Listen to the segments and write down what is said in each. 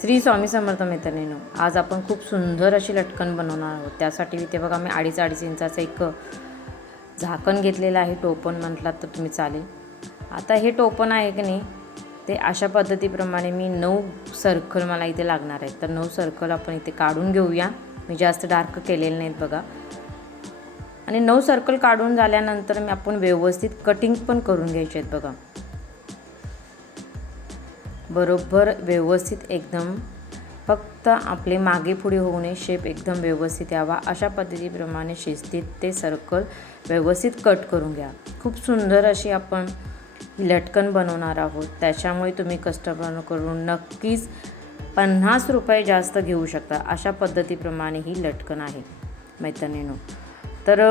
श्री स्वामी समर्थ मैत्रिणीनो आज आपण खूप सुंदर अशी लटकन बनवणार आहोत. त्यासाठी इथे बघा मी अडीच अडीच इंचाचं एक झाकण घेतलेलं आहे. टोपण म्हटलात तर तुम्ही चालेल. आता हे टोपण आहे की नाही ते अशा पद्धतीप्रमाणे मी नऊ सर्कल मला इथे लागणार आहेत. तर नऊ सर्कल आपण इथे काढून घेऊया. मी जास्त डार्क केलेले नाहीत बघा. आणि नऊ सर्कल काढून झाल्यानंतर मी आपण व्यवस्थित कटिंग पण करून घ्यायचे आहेत बघा. बरोबर व्यवस्थित एकदम फक्त आपले मागे पुढे होऊ नये शेप एकदम व्यवस्थित यावा. अशा पद्धतीप्रमाणे शिस्तीत ते सर्कल व्यवस्थित कट करून घ्या. खूप सुंदर अशी आपण लटकन बनवणार आहोत. त्याच्यामुळे तुम्ही कस्टमरकडून नक्कीच पन्नास रुपये जास्त घेऊ शकता. अशा पद्धतीप्रमाणे ही लटकन आहे मैत्रिणीनो. तर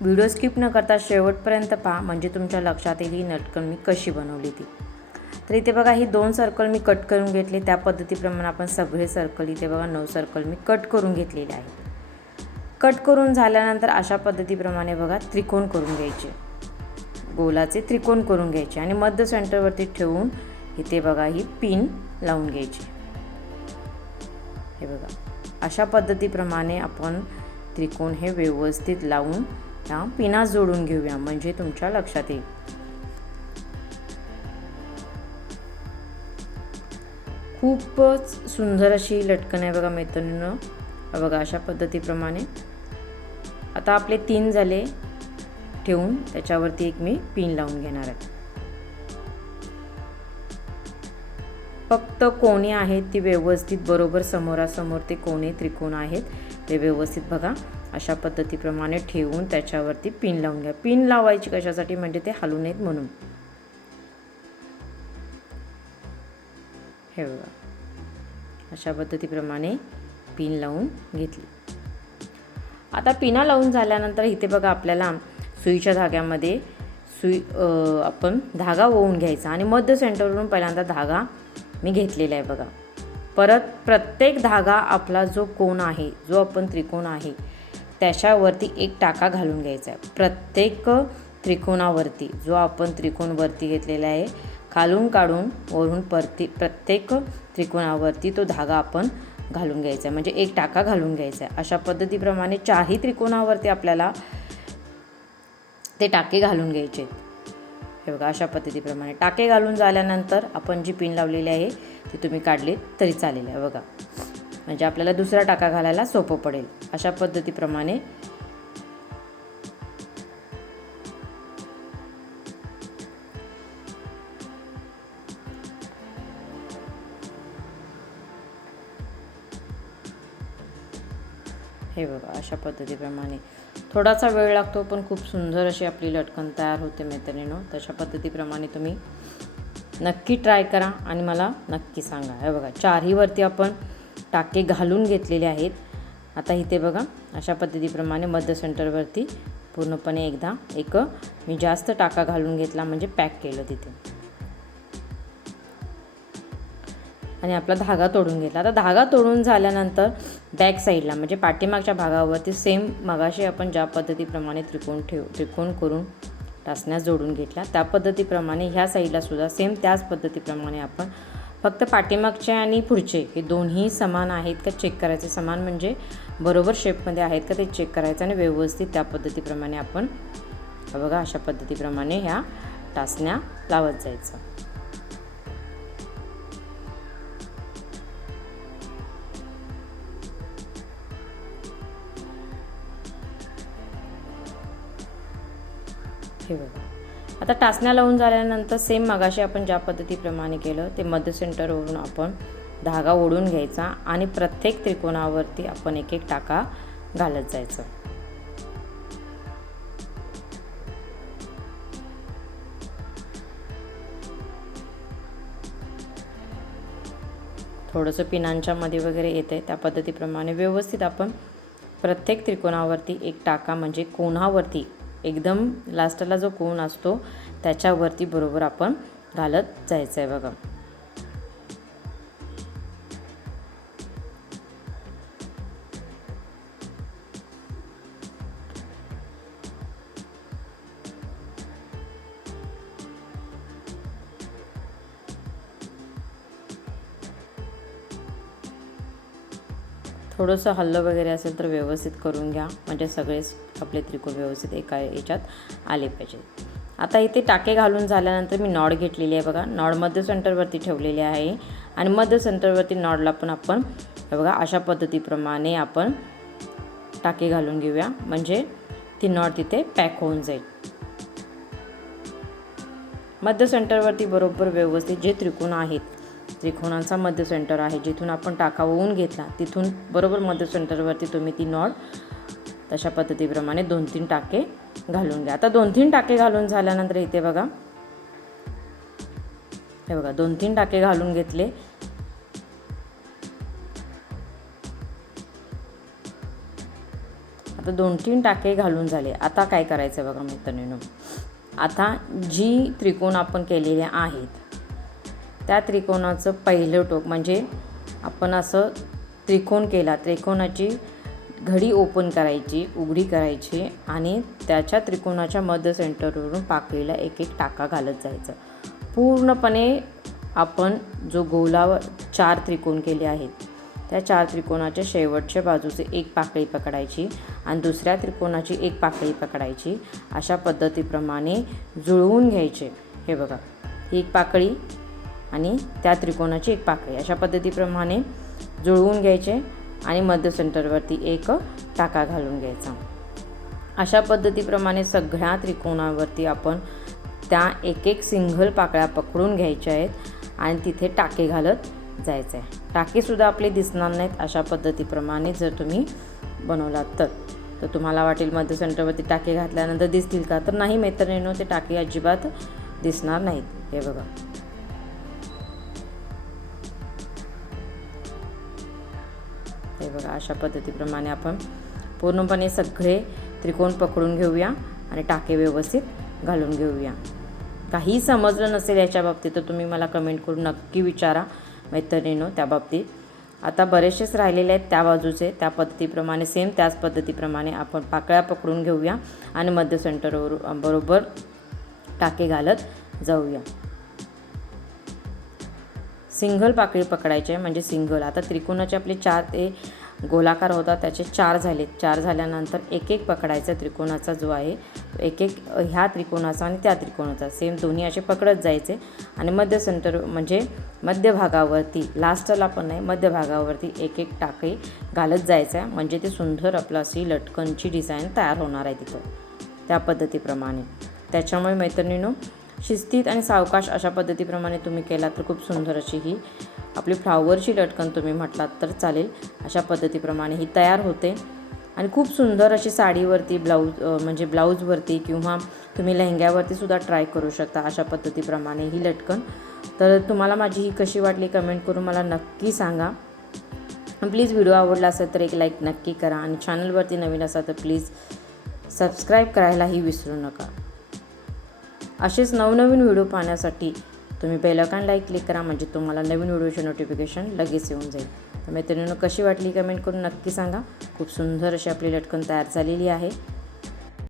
व्हिडिओ स्किप न करता शेवटपर्यंत पहा. म्हणजे तुमच्या लक्षात येईल ही लटकन मी कशी बनवली ती. तर इथे बघा ही दोन सर्कल मी कट करून घेतले. त्या पद्धतीप्रमाणे आपण सगळे सर्कल इथे बघा नऊ सर्कल मी कट करून घेतलेले आहेत. कट करून झाल्यानंतर अशा पद्धतीप्रमाणे बघा त्रिकोण करून घ्यायचे. गोलाचे त्रिकोण करून घ्यायचे आणि मध्य सेंटरवरती ठेवून इथे बघा ही पिन लावून घ्यायची. हे बघा अशा पद्धतीप्रमाणे आपण त्रिकोण हे व्यवस्थित लावून त्या पिना जोडून घेऊया. म्हणजे तुमच्या लक्षात येईल. खूपच सुंदर अशी लटकन आहे बघा मैत्रिणीनं. बघा अशा पद्धतीप्रमाणे. आता आपले तीन झाले ठेवून त्याच्यावरती एक मी पिन लावून घेणार आहे. फक्त कोणे आहेत ती व्यवस्थित बरोबर समोरासमोर ते कोणे त्रिकोण आहेत ते व्यवस्थित बघा. अशा पद्धतीप्रमाणे ठेवून त्याच्यावरती पिन लावून घ्या. पिन लावायची कशासाठी? म्हणजे ते हलू नयेत म्हणून. ठेवा अशा पद्धतीप्रमाणे पिन लावून घेतली. आता पिना लावून झाल्यानंतर इथे बघा आपल्याला सुईच्या धाग्यामध्ये सुई आपण धागा ओवून घ्यायचा आणि मध्य सेंटरवरून पहिल्यांदा धागा मी घेतलेला आहे बघा. परत प्रत्येक धागा आपला जो कोण आहे जो आपण त्रिकोण आहे त्याच्यावरती एक टाका घालून घ्यायचा आहे. प्रत्येक त्रिकोणावरती जो आपण त्रिकोणवरती घेतलेला आहे खालून काढून वरून परती प्रत्येक त्रिकोणावरती तो धागा आपण घालून घ्यायचा आहे. म्हणजे एक टाका घालून घ्यायचा आहे. अशा पद्धतीप्रमाणे चारही त्रिकोणावरती आपल्याला ते टाके घालून घ्यायचे हे बघा अशा पद्धतीप्रमाणे. टाके घालून झाल्यानंतर आपण जी पिन लावलेली आहे ती तुम्ही काढली तरी चालेल. आहे बघा. म्हणजे आपल्याला दुसरा टाका घालायला सोपं पडेल. अशा पद्धतीप्रमाणे हे बघा अशा पद्धतीप्रमाणे. थोडासा वेळ लागतो पण खूप सुंदर अशी आपली लटकन तयार होते मैत्रिणीनो. तशा पद्धतीप्रमाणे तुम्ही नक्की ट्राय करा आणि मला नक्की सांगा. हे बघा चारहीवरती आपण टाके घालून घेतलेले आहेत. आता इथे बघा अशा पद्धतीप्रमाणे मध्य सेंटरवरती पूर्णपणे एकदा एक मी जास्त टाका घालून घेतला म्हणजे पॅक केलं तिथे. आणि आपला धागा तोडून घेतला. आता धागा तोडून झाल्यानंतर बॅक साईडला म्हणजे पाठीमागच्या भागावरती सेम मगाशी आपण ज्या पद्धतीप्रमाणे त्रिकोण ठेव त्रिकोण करून टाचण्यास जोडून घेतला त्या पद्धतीप्रमाणे ह्या साईडला सुद्धा सेम त्याच पद्धतीप्रमाणे आपण फक्त पाठीमागचे आणि पुढचे हे दोन्ही समान आहेत का चेक करायचे? समान म्हणजे बरोबर शेपमध्ये आहेत का ते चेक करायचं आणि व्यवस्थित त्या पद्धतीप्रमाणे आपण बघा अशा पद्धतीप्रमाणे ह्या टाचण्या लावत जायचं. हे आता टाचण्या लावून झाल्यानंतर सेम मगाशी आपण ज्या पद्धतीप्रमाणे केलं ते मध्य सेंटरवरून आपण धागा ओढून घ्यायचा आणि प्रत्येक त्रिकोणावरती आपण एक एक टाका घालत जायचं. थोडंसं पिनांच्या मध्ये वगैरे येते त्या पद्धतीप्रमाणे व्यवस्थित आपण प्रत्येक त्रिकोणावरती एक टाका म्हणजे कोणावरती एकदम लास्टला जो कोण असतो त्याच्यावरती बरोबर आपण घालत जायचं आहे बघा. थोडंसं हल्लं वगैरे असेल तर व्यवस्थित करून घ्या. म्हणजे सगळेच आपले त्रिकोण व्यवस्थित एका याच्यात आले पाहिजे. आता इथे टाके घालून झाल्यानंतर मी नॉड घेतलेली आहे बघा. नॉड मध्य सेंटरवरती ठेवलेली आहे. आणि मध्य सेंटरवरती नॉडला पण आपण बघा अशा पद्धतीप्रमाणे आपण टाके घालून घेऊया. म्हणजे ती नॉड तिथे पॅक होऊन जाईल. मध्य सेंटरवरती बरोबर व्यवस्थित जे त्रिकोण आहेत त्रिकोणाचा मध्य सेंटर आहे. जिथून आपण टाका होऊन घेतला तिथून बरोबर मध्य सेंटरवरती तुम्ही ती नॉड तशा पद्धतीप्रमाणे दोन तीन टाके घालून घ्या. आता दोन तीन टाके घालून झाल्यानंतर इथे बघा. हे बघा दोन तीन टाके घालून घेतले. आता दोन तीन टाके घालून झाले. आता काय करायचं बघा मैत्रिणीनं आता जी त्रिकोण आपण केलेले आहेत त्या त्रिकोणाचं पहिलं टोक म्हणजे आपण असं त्रिकोण केला त्रिकोणाची घडी ओपन करायची उघडी करायची आणि त्याच्या त्रिकोणाच्या मध्य सेंटरवरून पाकळीला एक एक टाका घालत जायचं. पूर्णपणे आपण जो गोलावर चार त्रिकोण केले आहेत त्या चार त्रिकोणाच्या शेवटच्या बाजूचे एक पाकळी पकडायची आणि दुसऱ्या त्रिकोणाची एक पाकळी पकडायची अशा पद्धतीप्रमाणे जुळवून घ्यायचे. हे बघा ही एक पाकळी आणि त्या त्रिकोणाची एक पाकळी. अशा पद्धतीप्रमाणे जुळवून घ्यायचे आणि मध्य सेंटरवरती एक टाका घालून घ्यायचा. अशा पद्धतीप्रमाणे सगळ्या त्रिकोणावरती आपण त्या एक एक सिंगल पाकळ्या पकडून घ्यायच्या आहेत आणि तिथे टाके घालत जायचं आहे टाकेसुद्धा आपले दिसणार नाहीत अशा पद्धतीप्रमाणे जर तुम्ही बनवलात तर. तर तुम्हाला वाटेल मध्य सेंटरवरती टाके घातल्यानंतर दिसतील का? तर नाही मैत्रिणीनो ते टाके अजिबात दिसणार नाहीत. हे बघा. हे बघा अशा पद्धतीप्रमाणे आपण पूर्णपणे सगळे त्रिकोण पकडून घेऊया आणि टाके व्यवस्थित घालून घेऊया. काही समजलं नसेल याच्या बाबतीत तर तुम्ही मला कमेंट करून नक्की विचारा मैत्रिणीनो त्या बाबतीत. आता बरेचसेच राहिलेले आहेत त्या बाजूचे त्या पद्धतीप्रमाणे सेम त्याच पद्धतीप्रमाणे आपण पाकळ्या पकडून घेऊया आणि मध्य सेंटरवर बरोबर टाके घालत जाऊया. सिंगल पाकळी पकडायची आहे म्हणजे सिंगल. आता त्रिकोणाचे आपले चार ते गोलाकार होता त्याचे चार झाले. चार झाल्यानंतर एक एक पकडायचा त्रिकोणाचा जो आहे एक एक ह्या त्रिकोणाचा आणि त्या त्रिकोणाचा. सेम दोन्ही असे पकडत जायचे. आणि मध्य सेंटर म्हणजे मध्यभागावरती लास्टला पण नाही मध्यभागावरती एक एक टाकळी घालत जायचं. आहे म्हणजे ते सुंदर आपलं अशी लटकनची डिझाईन तयार होणार आहे तिथं त्या पद्धतीप्रमाणे. त्याच्यामुळे मैत्रिणीनं शिस्तीत आणि सावकाश अशा पद्धतीप्रमाणे तुम्ही केला तर खूप सुंदर अशी ही आपली फ्लावरची लटकन तुम्ही म्हटलात तर चालेल. अशा पद्धतीप्रमाणे ही तयार होते. आणि खूप सुंदर अशी साडीवरती ब्लाऊज म्हणजे ब्लाऊजवरती किंवा तुम्ही लेहंग्यावरती सुद्धा ट्राय करू शकता अशा पद्धतीप्रमाणे ही लटकन. तर तुम्हाला माझी ही कशी वाटली कमेंट करून मला नक्की सांगा. प्लीज व्हिडिओ आवडला असेल तर एक लाईक नक्की करा आणि चॅनलवरती नवीन असाल तर प्लीज सबस्क्राईब करायलाही विसरू नका. असेच नवनवीन व्हिडिओ पाहण्यासाठी तुम्ही बेलकान लाईक क्लिक करा म्हणजे तुम्हाला नवीन व्हिडिओचे नोटिफिकेशन लगेच येऊन जाईल. तर मैत्रिणीनं कशी वाटली कमेंट करून नक्की सांगा. खूप सुंदर अशी आपली लटकन तयार झालेली आहे.